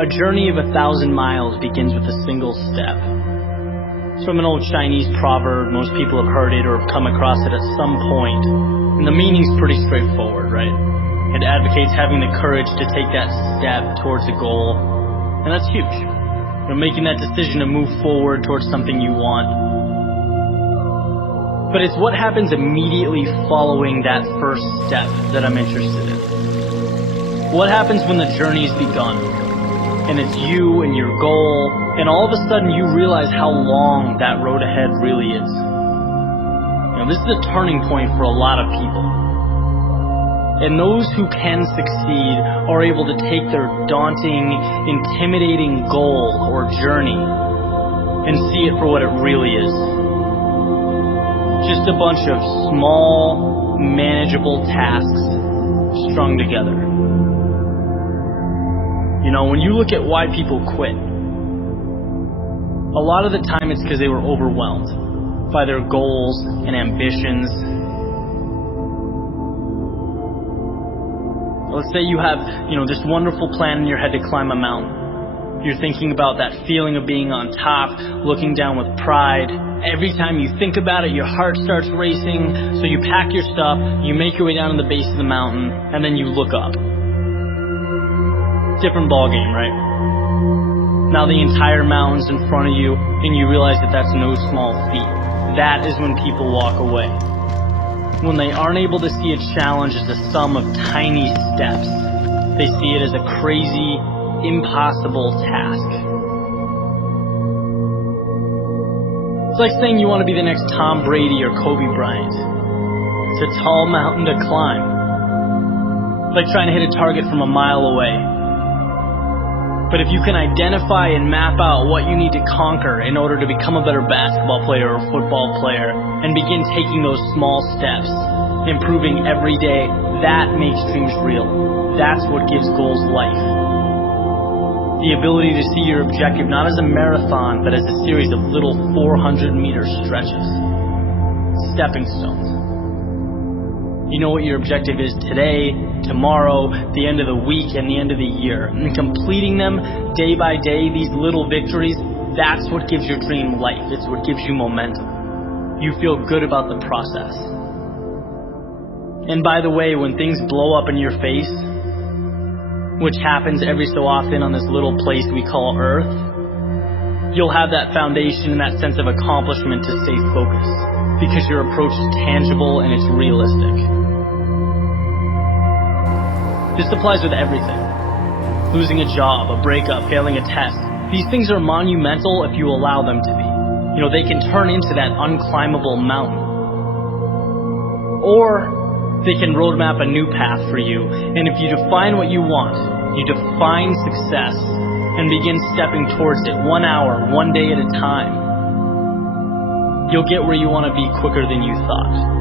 A journey of 1,000 miles begins with a single step. It's from an old Chinese proverb. Most people have heard it or have come across it at some point. And the meaning's pretty straightforward, right? It advocates having the courage to take that step towards a goal. And that's huge. Making that decision to move forward towards something you want. But it's what happens immediately following that first step that I'm interested in. What happens when the journey's begun, and it's you and your goal, and all of a sudden you realize how long that road ahead really is. This is a turning point for a lot of people. And those who can succeed are able to take their daunting, intimidating goal or journey and see it for what it really is. Just a bunch of small, manageable tasks strung together. When you look at why people quit, a lot of the time it's because they were overwhelmed by their goals and ambitions. Let's say you have, this wonderful plan in your head to climb a mountain. You're thinking about that feeling of being on top, looking down with pride. Every time you think about it, your heart starts racing. So you pack your stuff, you make your way down to the base of the mountain, and then you look up. Different ball game, right? Now the entire mountain's in front of you, and you realize that that's no small feat. That is when people walk away. When they aren't able to see a challenge as a sum of tiny steps, they see it as a crazy, impossible task. It's like saying you want to be the next Tom Brady or Kobe Bryant. It's a tall mountain to climb. It's like trying to hit a target from a mile away. But if you can identify and map out what you need to conquer in order to become a better basketball player or football player and begin taking those small steps, improving every day, that makes dreams real. That's what gives goals life. The ability to see your objective not as a marathon, but as a series of little 400-meter stretches. Stepping stones. You know what your objective is today, tomorrow, the end of the week, and the end of the year. And completing them day by day, these little victories, that's what gives your dream life. It's what gives you momentum. You feel good about the process. And by the way, when things blow up in your face, which happens every so often on this little place we call Earth, you'll have that foundation and that sense of accomplishment to stay focused, because your approach is tangible and it's realistic. This applies with everything. Losing a job, a breakup, failing a test. These things are monumental if you allow them to be. They can turn into that unclimbable mountain. Or they can roadmap a new path for you. And if you define what you want, you define success and begin stepping towards it 1 hour, 1 day at a time, you'll get where you want to be quicker than you thought.